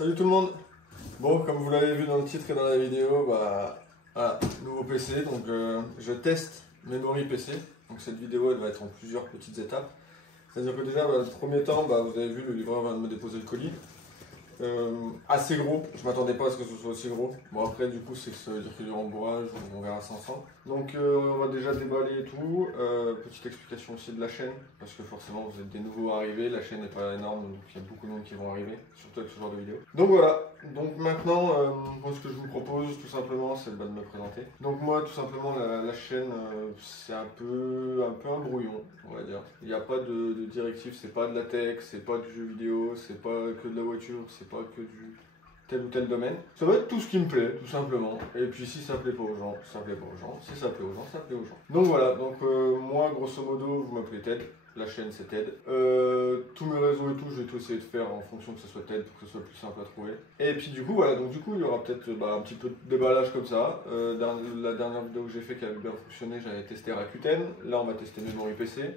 Salut tout le monde. Bon, comme vous l'avez vu dans le titre et dans la vidéo, nouveau PC, donc je teste Memory PC. Donc cette vidéo elle va être en plusieurs petites étapes. C'est-à-dire que déjà, le premier temps, vous avez vu, le livreur vient de me déposer le colis. Assez gros, je m'attendais pas à ce que ce soit aussi gros. Bon après du coup ça veut dire qu'il y a du rembourrage, on verra ça ensemble. Donc on va déjà déballer et tout. Petite explication aussi de la chaîne, parce que forcément vous êtes des nouveaux arrivés, la chaîne n'est pas énorme, donc il y a beaucoup de monde qui vont arriver, surtout avec ce genre de vidéo. Donc voilà, donc maintenant moi ce que je vous propose tout simplement c'est de me présenter. Donc moi tout simplement la chaîne c'est un peu un brouillon, on va dire. Il n'y a pas de directive, c'est pas de la tech, c'est pas du jeu vidéo, c'est pas que de la voiture, c'est pas que du tel ou tel domaine. Ça va être tout ce qui me plaît, tout simplement. Et puis si ça plaît pas aux gens, ça plaît pas aux gens. Si ça plaît aux gens, ça plaît aux gens. Donc voilà, donc moi grosso modo, vous m'appelez Ted. La chaîne c'est Ted. Tous mes réseaux et tout, je vais tout essayer de faire en fonction que ce soit Ted pour que ce soit plus simple à trouver. Et puis du coup voilà, donc du coup il y aura peut-être un petit peu de déballage comme ça. La dernière vidéo que j'ai fait qui avait bien fonctionné, j'avais testé Rakuten. Là on va tester Memory PC.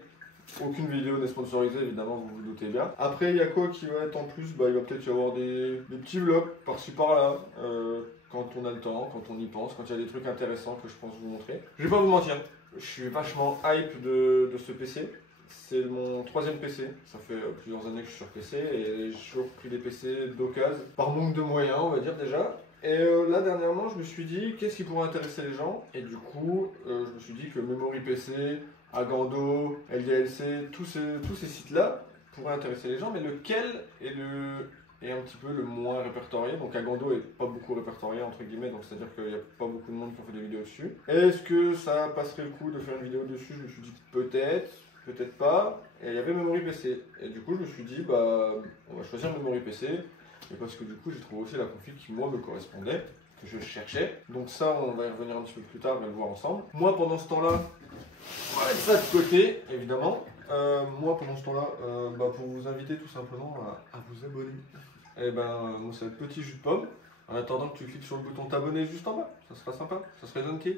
Aucune vidéo n'est sponsorisée, évidemment, vous vous doutez bien. Après, il y a quoi qui va être en plus? Il va peut-être y avoir des petits vlogs par-ci par-là, quand on a le temps, quand on y pense, quand il y a des trucs intéressants que je pense vous montrer. Je vais pas vous mentir, je suis vachement hype de ce PC. C'est mon troisième PC, ça fait plusieurs années que je suis sur PC et j'ai toujours pris des PC d'occasion, par manque de moyens, on va dire déjà. Et là, dernièrement, je me suis dit, qu'est-ce qui pourrait intéresser les gens? Et du coup, je me suis dit que Memory PC, Agando, LDLC, tous ces sites-là pourraient intéresser les gens, mais lequel est un petit peu le moins répertorié? Donc Agando est pas beaucoup répertorié, entre guillemets, donc c'est-à-dire qu'il n'y a pas beaucoup de monde qui ont fait des vidéos dessus. Est-ce que ça passerait le coup de faire une vidéo dessus? Je me suis dit peut-être, peut-être pas. Et il y avait Memory PC. Et du coup, je me suis dit, on va choisir Memory PC. Et parce que du coup, j'ai trouvé aussi la config qui, moi, me correspondait, que je cherchais. Donc ça, on va y revenir un petit peu plus tard, on va le voir ensemble. Moi, pendant ce temps-là, on va mettre ça de côté, évidemment. Moi, pendant ce temps-là, pour vous inviter tout simplement à vous abonner. Et moi, c'est le petit jus de pomme. En attendant que tu cliques sur le bouton t'abonner juste en bas, ça sera sympa, ça serait gentil.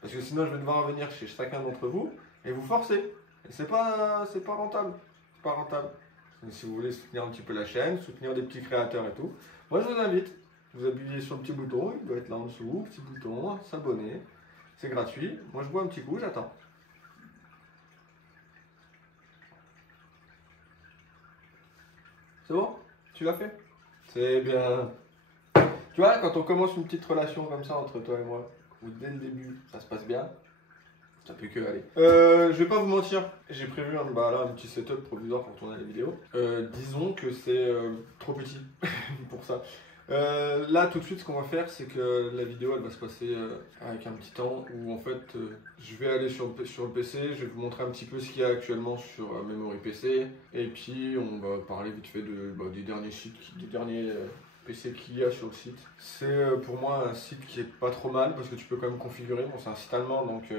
Parce que sinon, je vais devoir venir chez chacun d'entre vous et vous forcer. Et c'est pas rentable. C'est pas rentable. Donc, si vous voulez soutenir un petit peu la chaîne, soutenir des petits créateurs et tout, moi, je vous invite. Vous appuyez sur le petit bouton, il doit être là en dessous, petit bouton, s'abonner. C'est gratuit. Moi, je bois un petit coup, j'attends. C'est bon? Tu l'as fait? C'est bien. Tu vois, quand on commence une petite relation comme ça entre toi et moi, où dès le début ça se passe bien, ça peut que aller. Je vais pas vous mentir, j'ai prévu un petit setup provisoire pour tourner les vidéos. Disons que c'est trop petit pour ça. Là tout de suite ce qu'on va faire c'est que la vidéo elle va se passer avec un petit temps où en fait je vais aller sur le PC, je vais vous montrer un petit peu ce qu'il y a actuellement sur Memory PC et puis on va parler vite fait des derniers sites, des derniers PC qu'il y a sur le site. C'est pour moi un site qui est pas trop mal parce que tu peux quand même configurer, bon c'est un site allemand donc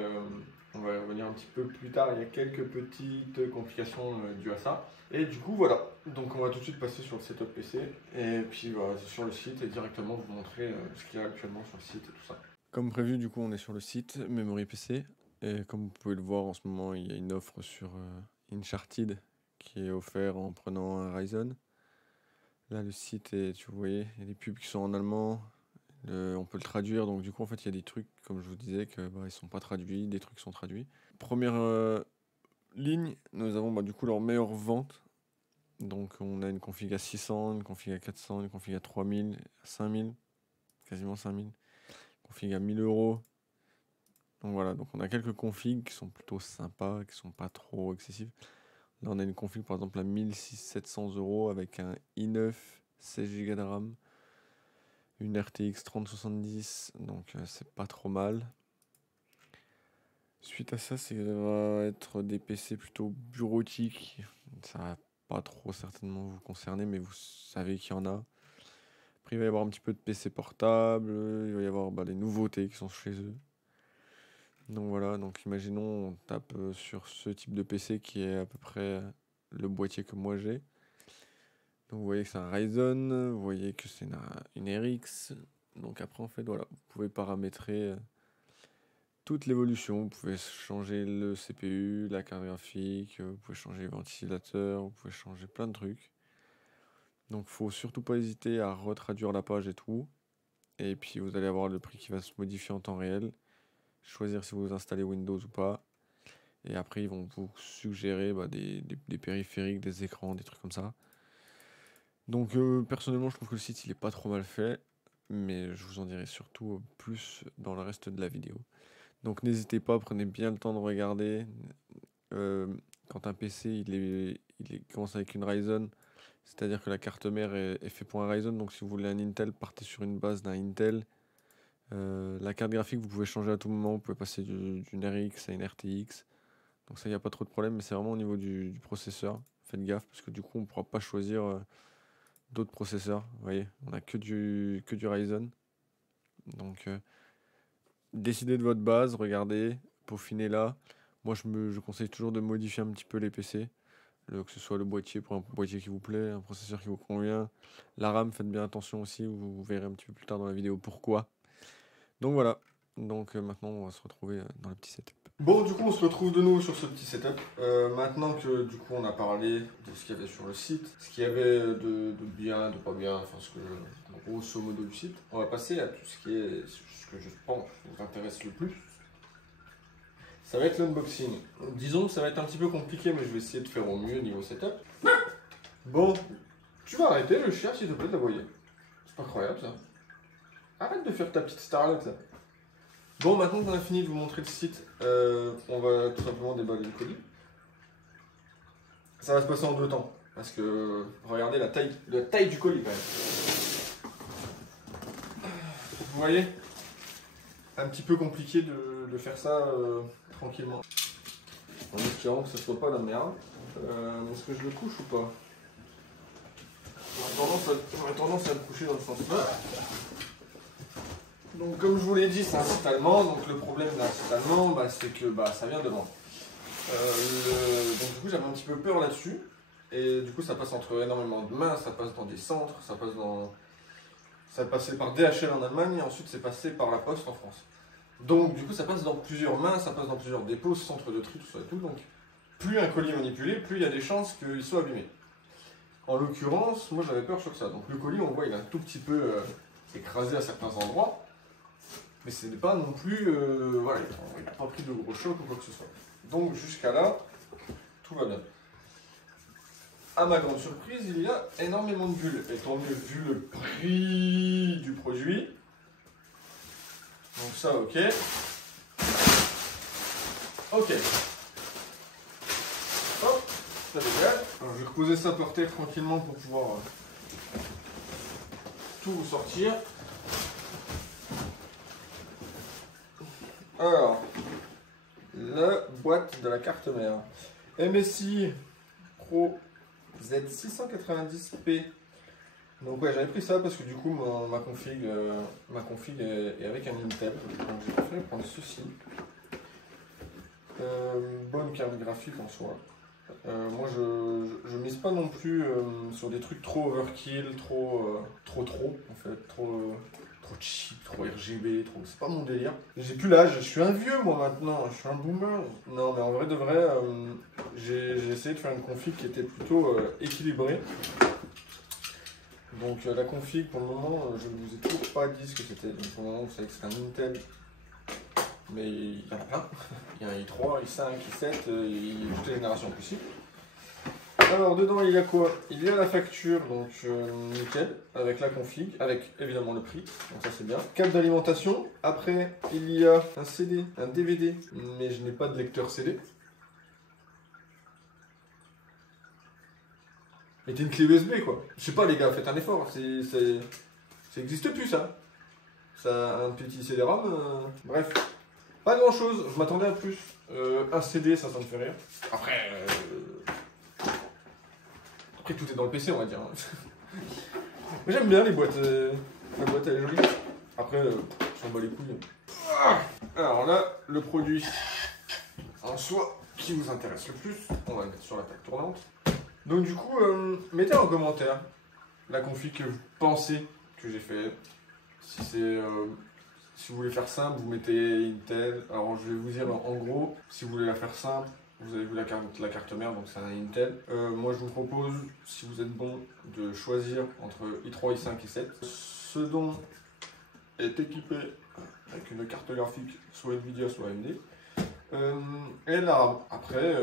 on va y revenir un petit peu plus tard, il y a quelques petites complications dues à ça. Et du coup voilà, donc on va tout de suite passer sur le setup PC et puis sur le site et directement vous montrer ce qu'il y a actuellement sur le site et tout ça. Comme prévu du coup on est sur le site Memory PC et comme vous pouvez le voir en ce moment il y a une offre sur Uncharted qui est offert en prenant un Ryzen. Là le site est, tu voyez, il y a des pubs qui sont en allemand, on peut le traduire donc du coup en fait il y a des trucs comme je vous disais que ils sont pas traduits, des trucs sont traduits. Première ligne, nous avons du coup leur meilleure vente. Donc on a une config à 600, une config à 400, une config à 3000, 5000, quasiment 5000, config à 1000 euros. Donc voilà, donc on a quelques configs qui sont plutôt sympas, qui sont pas trop excessives. Là on a une config par exemple à 1700 euros avec un i9, 16 Go de RAM, une RTX 3070, donc c'est pas trop mal. Suite à ça, ça va être des PC plutôt bureautiques. Ça va pas trop certainement vous concerner, mais vous savez qu'il y en a. Après, il va y avoir un petit peu de PC portable, il va y avoir les nouveautés qui sont chez eux. Donc voilà, donc imaginons on tape sur ce type de PC qui est à peu près le boîtier que moi j'ai. Donc vous voyez que c'est un Ryzen, vous voyez que c'est une RX. Donc après en fait voilà, vous pouvez paramétrer toute l'évolution, vous pouvez changer le CPU, la carte graphique, vous pouvez changer les ventilateurs, vous pouvez changer plein de trucs. Donc faut surtout pas hésiter à retraduire la page et tout. Et puis vous allez avoir le prix qui va se modifier en temps réel. Choisir si vous installez Windows ou pas. Et après ils vont vous suggérer des périphériques, des écrans, des trucs comme ça. Donc personnellement je trouve que le site il est pas trop mal fait. Mais je vous en dirai surtout plus dans le reste de la vidéo. Donc n'hésitez pas, prenez bien le temps de regarder. Quand un PC il commence avec une Ryzen, c'est-à-dire que la carte mère est faite pour un Ryzen, donc si vous voulez un Intel, partez sur une base d'un Intel. La carte graphique, vous pouvez changer à tout moment, vous pouvez passer d'une RX à une RTX. Donc ça, il n'y a pas trop de problème, mais c'est vraiment au niveau du processeur. Faites gaffe, parce que du coup, on ne pourra pas choisir d'autres processeurs. Vous voyez, on n'a que du Ryzen. Donc, décidez de votre base, regardez, peaufinez-la. Moi, je conseille toujours de modifier un petit peu les PC. Que ce soit le boîtier pour un boîtier qui vous plaît, un processeur qui vous convient. La RAM, faites bien attention aussi, vous verrez un petit peu plus tard dans la vidéo pourquoi. Donc voilà, donc maintenant on va se retrouver dans le petit setup. Bon, du coup on se retrouve de nouveau sur ce petit setup. Maintenant que du coup on a parlé de ce qu'il y avait sur le site, ce qu'il y avait de bien, de pas bien, enfin ce que grosso modo du site, on va passer à tout ce qui est, ce que je pense vous intéresse le plus. Ça va être l'unboxing. Disons que ça va être un petit peu compliqué, mais je vais essayer de faire au mieux niveau setup. Bon, tu vas arrêter le chien s'il te plaît d'aboyer. C'est pas croyable ça. Arrête de faire ta petite starlette là. Bon, maintenant qu'on a fini de vous montrer le site, on va tout simplement déballer le colis. Ça va se passer en deux temps. Parce que regardez la taille du colis quand même. Vous voyez? Un petit peu compliqué de faire ça tranquillement. En espérant que ce soit pas la merde. Est-ce que je le couche ou pas? J'aurais tendance à le coucher dans le sens là. Donc comme je vous l'ai dit, c'est un site allemand. Donc le problème d'un site allemand, c'est que ça vient de loin. Donc du coup j'avais un petit peu peur là-dessus. Et du coup ça passe entre énormément de mains, ça passe dans des centres, ça passait par DHL en Allemagne et ensuite c'est passé par la Poste en France. Donc du coup ça passe dans plusieurs mains, ça passe dans plusieurs dépôts, centres de tri, tout ça et tout. Donc plus un colis est manipulé, plus il y a des chances qu'il soit abîmé. En l'occurrence, moi j'avais peur sur ça. Donc le colis, on voit, il est un tout petit peu écrasé à certains endroits. Mais ce n'est pas non plus... voilà, il n'a pas pris de gros chocs ou quoi que ce soit. Donc jusqu'à là, tout va bien. À ma grande surprise, il y a énormément de bulles. Et tant mieux vu le prix du produit. Donc ça, ok. Ok. Hop, ça dégage. Alors je vais reposer ça par terre tranquillement pour pouvoir tout vous sortir. Alors, la boîte de la carte mère. MSI Pro Z690P. Donc ouais, j'avais pris ça parce que du coup ma config est avec un Intel. Donc j'ai préféré prendre ceci. Bonne carte graphique en soi. Moi je mise pas non plus sur des trucs trop overkill, trop en fait, trop cheap, trop RGB, c'est pas mon délire. J'ai plus l'âge, je suis un vieux moi maintenant, je suis un boomer. Non mais en vrai de vrai, j'ai essayé de faire une config qui était plutôt équilibrée. Donc la config pour le moment, je ne vous ai toujours pas dit ce que c'était. Donc pour le moment vous savez que c'est un Intel. Mais il y en a plein. Il y a un i3, i5, i7, il y a toutes les générations possibles. Alors dedans il y a quoi? Il y a la facture, donc nickel, avec la config, avec évidemment le prix, donc ça c'est bien. Câble d'alimentation, après il y a un CD, un DVD, mais je n'ai pas de lecteur CD. Mettez une clé USB quoi. Je sais pas les gars, faites un effort, ça n'existe plus ça. Ça un petit CD-ROM, bref. Pas grand chose, je m'attendais à plus. Un CD, ça me fait rire. Après tout est dans le PC, on va dire. Mais j'aime bien les boîtes. La boîte elle est jolie. Après, je m'en bats les couilles. Alors là, le produit en soi qui vous intéresse le plus, on va le mettre sur la table tournante. Donc du coup, mettez en commentaire la config que vous pensez que j'ai fait. Si c'est... si vous voulez faire simple, vous mettez Intel. Alors je vais vous dire en gros, si vous voulez la faire simple, Vous avez vu la carte mère, donc c'est un Intel. Moi je vous propose, si vous êtes bon, de choisir entre i3, i5 et i7. Ce dont est équipé avec une carte graphique soit Nvidia soit AMD. Et là, après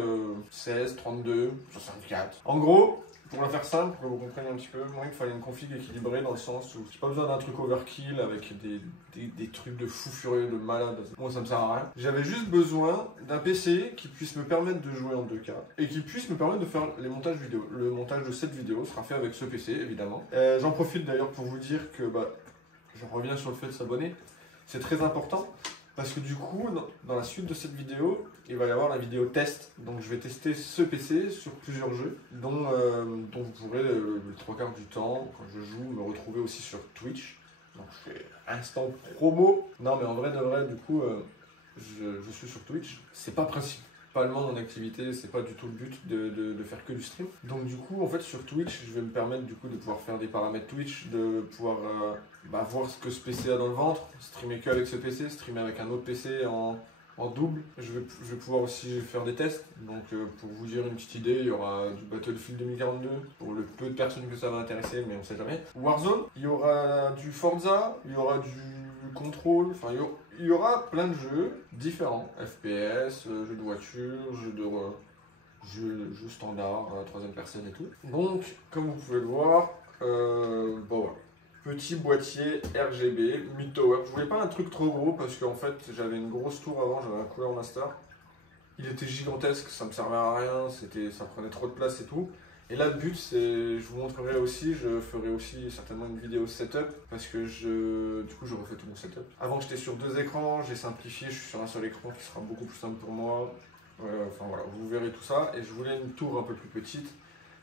16, 32, 64. En gros, pour la faire simple, pour que vous compreniez un petit peu, moi il me fallait une config équilibrée dans le sens où j'ai pas besoin d'un truc overkill avec des trucs de fou furieux, de malade. Moi ça me sert à rien. J'avais juste besoin d'un PC qui puisse me permettre de jouer en 2K et qui puisse me permettre de faire les montages vidéo. Le montage de cette vidéo sera fait avec ce PC évidemment. J'en profite d'ailleurs pour vous dire que je reviens sur le fait de s'abonner. C'est très important. Parce que du coup, dans la suite de cette vidéo, il va y avoir la vidéo test. Donc je vais tester ce PC sur plusieurs jeux, dont vous pourrez le 3/4 du temps, quand je joue, me retrouver aussi sur Twitch. Donc je fais instant promo. Non mais en vrai de vrai, du coup, je suis sur Twitch. C'est pas principalement mon activité, c'est pas du tout le but de faire que du stream. Donc du coup, en fait, sur Twitch, je vais me permettre du coup de pouvoir faire des paramètres Twitch, de pouvoir voir ce que ce PC a dans le ventre, streamer que avec ce PC, streamer avec un autre PC en double. Je vais pouvoir aussi faire des tests. Donc pour vous dire une petite idée, il y aura du Battlefield 2042 pour le peu de personnes que ça va intéresser, mais on sait jamais. Warzone, il y aura du Forza, il y aura du Control, enfin il y aura plein de jeux différents, FPS, jeux de voiture, jeux standard, troisième personne et tout. Donc comme vous pouvez le voir, voilà. Petit boîtier RGB, mid-tower. Je voulais pas un truc trop gros parce qu'en fait j'avais une grosse tour avant, j'avais un Cooler Master. Il était gigantesque, ça me servait à rien, ça prenait trop de place et tout. Et là le but c'est, je vous montrerai aussi, je ferai aussi certainement une vidéo setup parce que du coup je refais tout mon setup. Avant j'étais sur 2 écrans, j'ai simplifié, je suis sur un seul écran qui sera beaucoup plus simple pour moi. Enfin voilà, vous verrez tout ça. Et je voulais une tour un peu plus petite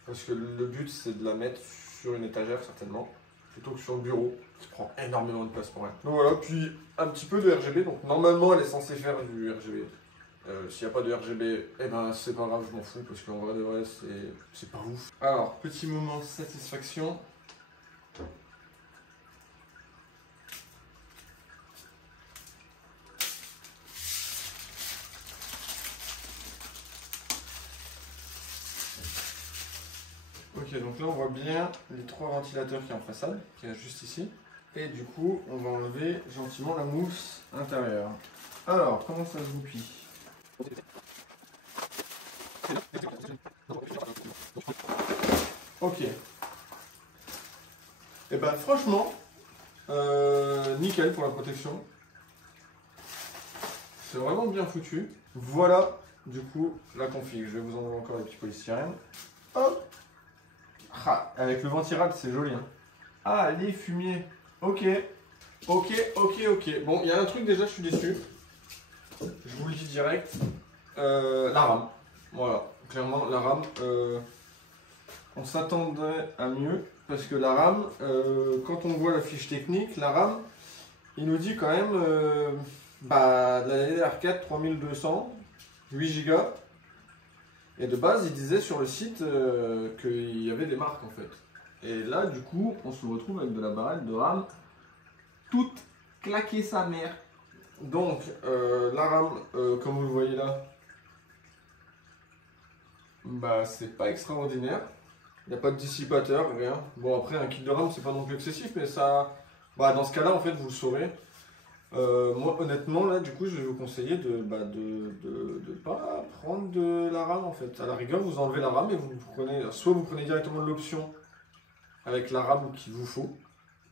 parce que le but c'est de la mettre sur une étagère certainement, plutôt que sur le bureau, qui prend énormément de place pour elle. Donc voilà, puis un petit peu de RGB, donc normalement elle est censée faire du RGB. S'il n'y a pas de RGB, eh ben c'est pas grave, je m'en fous, parce qu'en vrai de vrai, c'est pas ouf. Alors, petit moment de satisfaction. Ok, donc là on voit bien les 3 ventilateurs qui sont en façade, qui est juste ici. Et du coup, on va enlever gentiment la mousse intérieure. Alors, comment ça se goupille? Ok. Et ben franchement, nickel pour la protection. C'est vraiment bien foutu. Voilà, du coup, la config. Je vais vous enlever encore les petits polystyrène. Hop. Ah, avec le ventirad, c'est joli. Hein. Ah, les fumiers. Ok. Ok. Bon, il y a un truc déjà, je suis déçu. Je vous le dis direct. La RAM. Voilà. Clairement, la RAM, on s'attendrait à mieux. Parce que la RAM, quand on voit la fiche technique, la RAM, il nous dit quand même de la DDR4 3200, 8 Go. Et de base, il disait sur le site qu'il y avait des marques en fait. Et là, du coup, on se retrouve avec de la barrette de RAM toute claquée sa mère. Donc, la RAM, comme vous le voyez là, c'est pas extraordinaire. Il n'y a pas de dissipateur, rien. Bon, après, un kit de RAM, c'est pas non plus excessif, mais ça. Dans ce cas-là, en fait, vous le saurez. Moi, honnêtement, là, du coup, je vais vous conseiller de pas prendre de la RAM, en fait. À la rigueur, vous enlevez la RAM et vous prenez. Soit vous prenez directement l'option avec la RAM qu'il vous faut,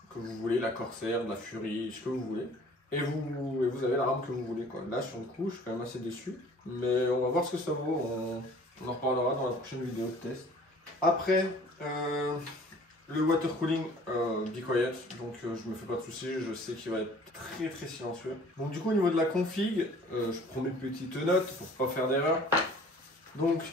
que vous voulez, la Corsair, la Fury, ce que vous voulez. Et vous avez la RAM que vous voulez, quoi. Là, sur le coup, je suis quand même assez déçu. Mais on va voir ce que ça vaut. On en reparlera dans la prochaine vidéo de test. Après, le water cooling, be quiet, donc je me fais pas de soucis, je sais qu'il va être très très silencieux. Donc du coup au niveau de la config, je prends mes petites notes pour pas faire d'erreur. Donc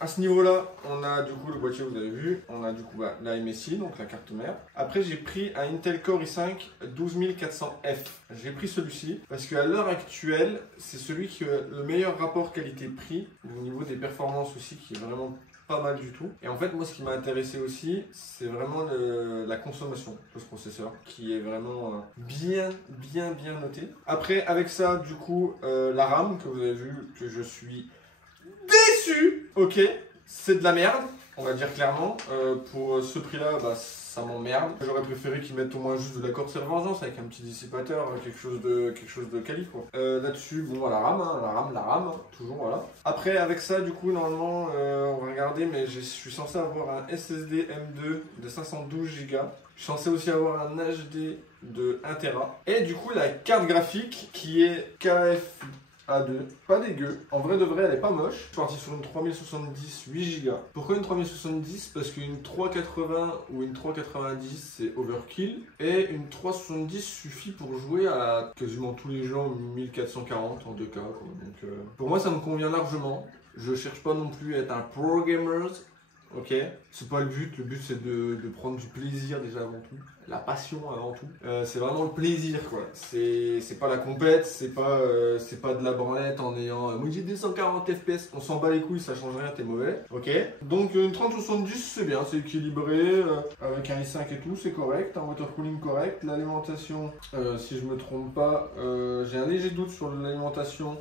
à ce niveau-là, on a du coup le boîtier, vous avez vu, on a du coup la MSI, donc la carte mère. Après j'ai pris un Intel Core i5 12400F. J'ai pris celui-ci parce qu'à l'heure actuelle, c'est celui qui a le meilleur rapport qualité-prix au niveau des performances aussi, qui est vraiment pas mal du tout. Et en fait, moi, ce qui m'a intéressé aussi, c'est vraiment la consommation de ce processeur, qui est vraiment bien noté. Après, avec ça, du coup, la RAM, que vous avez vu, que je suis Là-dessus, ok, c'est de la merde, on va dire clairement. Pour ce prix-là, bah, ça m'emmerde. J'aurais préféré qu'ils mettent au moins juste de la Corsair Vengeance avec un petit dissipateur, quelque chose de quali, quoi. Là-dessus, bon, la RAM, hein, la RAM, toujours, voilà. Après, avec ça, du coup, normalement, on va regarder, mais je suis censé avoir un SSD M2 de 512 Go. Je suis censé aussi avoir un HD de 1 Tera. Et du coup, la carte graphique qui est KF A2, pas dégueu. En vrai de vrai, elle est pas moche. Je suis parti sur une 3070 8 Go. Pourquoi une 3070? Parce qu'une 380 ou une 390 c'est overkill. Et une 370 suffit pour jouer à quasiment tous les jeux en 1440 en 2K. Donc pour moi, ça me convient largement. Je cherche pas non plus à être un pro gamer. Ok, c'est pas le but c'est de prendre du plaisir déjà avant tout, la passion avant tout. C'est vraiment le plaisir quoi, c'est pas la compète, c'est pas de la branlette en ayant moi j'ai 240 FPS, on s'en bat les couilles, ça change rien, t'es mauvais. Ok, donc une 3070 c'est bien, c'est équilibré, avec un i5 et tout, c'est correct, un water cooling correct, l'alimentation, si je me trompe pas, j'ai un léger doute sur l'alimentation.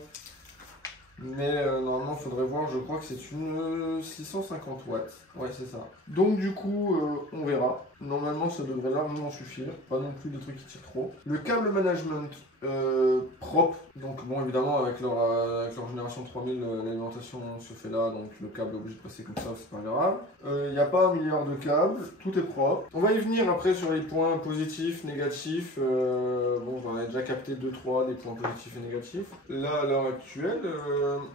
Mais normalement, il faudrait voir, je crois que c'est une 650 watts. Ouais, c'est ça. Donc du coup, on verra. Normalement, ça devrait largement suffire. Pas non plus des trucs qui tirent trop. Le câble management propre. Donc bon, évidemment, avec leur génération 3000, l'alimentation se fait là. Donc le câble est obligé de passer comme ça, c'est pas grave. Il n'y a pas un milliard de câbles. Tout est propre. On va y venir après sur les points positifs, négatifs. Bon, j'en ai déjà capté 2-3 des points positifs et négatifs. Là, à l'heure actuelle,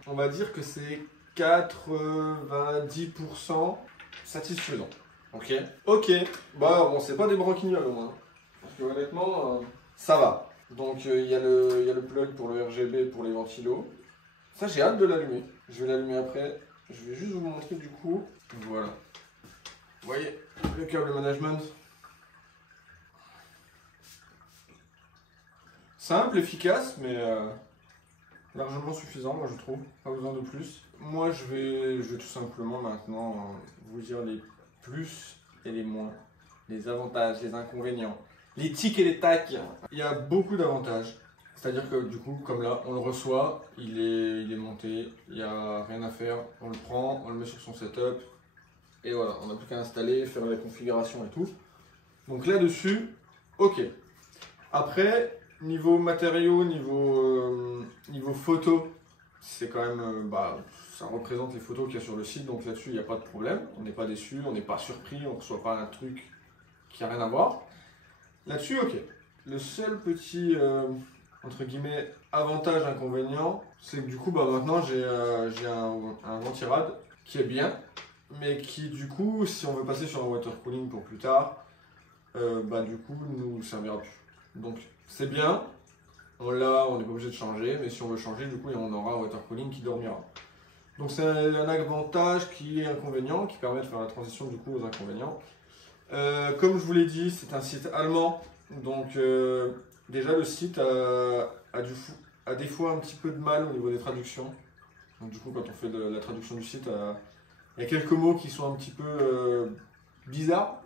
on va dire que c'est 90% satisfaisant. Ok. Ok. Bah bon, c'est pas des branquignoles au moins. Parce que honnêtement, ça va. Donc il y a le plug pour le RGB pour les ventilos. Ça, j'ai hâte de l'allumer. Je vais l'allumer après. Je vais juste vous montrer du coup. Voilà. Vous voyez, le câble management. Simple, efficace, mais largement suffisant, moi je trouve. Pas besoin de plus. Moi, je vais tout simplement maintenant vous dire les plus et les moins, les avantages, les inconvénients, les tics et les tacs. Il y a beaucoup d'avantages. C'est-à-dire que du coup, comme là, on le reçoit, il est monté, il n'y a rien à faire. On le prend, on le met sur son setup. Et voilà, on n'a plus qu'à installer, faire la configuration et tout. Donc là-dessus, ok. Après, niveau matériaux, niveau photo, c'est quand même, ça représente les photos qu'il y a sur le site, donc là-dessus, il n'y a pas de problème. On n'est pas déçu, on n'est pas surpris, on ne reçoit pas un truc qui n'a rien à voir. Là-dessus, ok. Le seul petit, entre guillemets, avantage, inconvénient, c'est que du coup, maintenant, j'ai un ventirad qui est bien, mais qui, du coup, si on veut passer sur un water cooling pour plus tard, du coup, nous servira plus. Donc, c'est bien, on l'a, on n'est pas obligé de changer, mais si on veut changer, du coup, on aura un water cooling qui dormira. Donc, c'est un avantage qui est inconvénient, qui permet de faire la transition, du coup, aux inconvénients. Comme je vous l'ai dit, c'est un site allemand, donc déjà le site a des fois un petit peu de mal au niveau des traductions. Donc du coup, quand on fait de la traduction du site, il y a quelques mots qui sont un petit peu bizarres.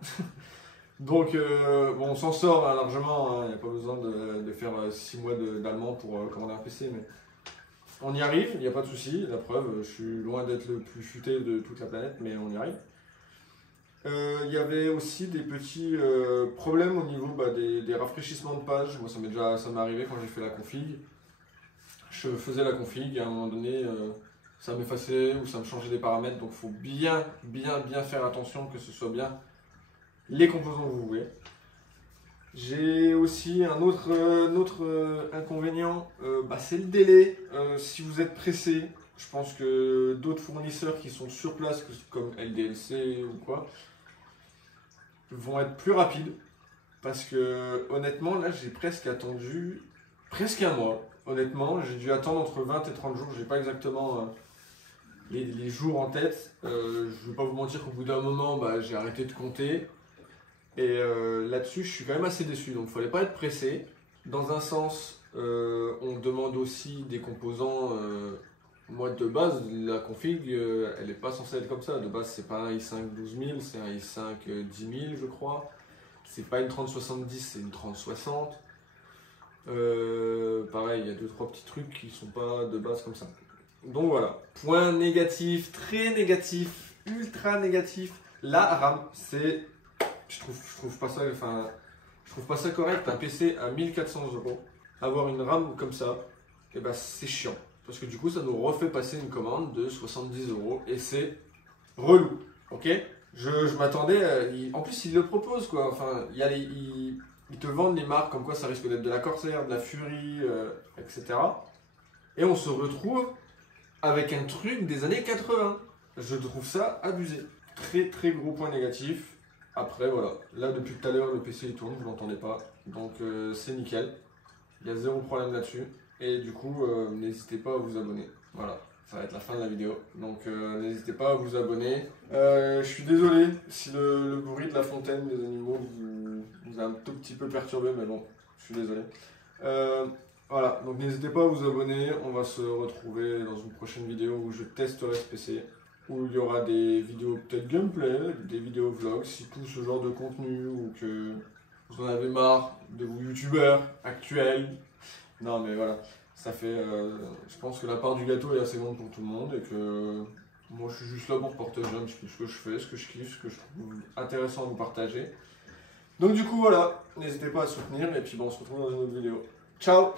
Donc bon, on s'en sort largement, il n'y a pas besoin de faire 6 mois d'allemand pour commander un PC, mais on y arrive, il n'y a pas de souci. La preuve, je suis loin d'être le plus futé de toute la planète, mais on y arrive. Il y avait aussi des petits problèmes au niveau des rafraîchissements de pages. Moi, ça m'est arrivé quand j'ai fait la config. Je faisais la config et à un moment donné, ça m'effaçait ou ça me changeait des paramètres. Donc, il faut bien faire attention que ce soit bien les composants que vous voulez. J'ai aussi un autre inconvénient, c'est le délai. Si vous êtes pressé, je pense que d'autres fournisseurs qui sont sur place, comme LDLC ou quoi, vont être plus rapides. Parce que honnêtement, là, j'ai presque attendu presque un mois. Honnêtement, j'ai dû attendre entre 20 et 30 jours. J'ai pas exactement les jours en tête. Je ne vais pas vous mentir qu'au bout d'un moment, j'ai arrêté de compter. Et là-dessus, je suis quand même assez déçu. Donc, il ne fallait pas être pressé. Dans un sens, on demande aussi des composants. Moi, de base, la config, elle n'est pas censée être comme ça. De base, c'est pas un i5 12000, c'est un i5 10000, je crois. C'est pas une 3070, c'est une 3060. Pareil, il y a 2-3 petits trucs qui sont pas de base comme ça. Donc voilà, point négatif, très négatif, ultra négatif. La RAM, c'est, je trouve pas ça, enfin, je trouve pas ça correct. Un PC à 1400 €, avoir une RAM comme ça, et ben c'est chiant. Parce que du coup, ça nous refait passer une commande de 70 € et c'est relou. Ok? Je m'attendais, en plus ils le proposent quoi. Enfin, ils te vendent les marques comme quoi ça risque d'être de la Corsair, de la Fury, etc. Et on se retrouve avec un truc des années 80. Je trouve ça abusé. Très très gros point négatif. Après voilà, là depuis tout à l'heure le PC il tourne, vous l'entendez pas. Donc c'est nickel. Il y a zéro problème là-dessus. Et du coup, n'hésitez pas à vous abonner. Voilà, ça va être la fin de la vidéo. Donc n'hésitez pas à vous abonner. Je suis désolé si le bruit de la fontaine des animaux vous a un tout petit peu perturbé, mais bon, je suis désolé. Voilà, donc n'hésitez pas à vous abonner. On va se retrouver dans une prochaine vidéo où je testerai ce PC. Où il y aura des vidéos peut-être gameplay, des vidéos vlogs, si tout ce genre de contenu ou que vous en avez marre de vous youtubeurs actuels. Non mais voilà, ça fait, je pense que la part du gâteau est assez grande pour tout le monde et que moi je suis juste là pour partager un petit peu ce que je fais, ce que je kiffe, ce que je trouve intéressant à vous partager. Donc du coup voilà, n'hésitez pas à soutenir et puis bon, on se retrouve dans une autre vidéo. Ciao!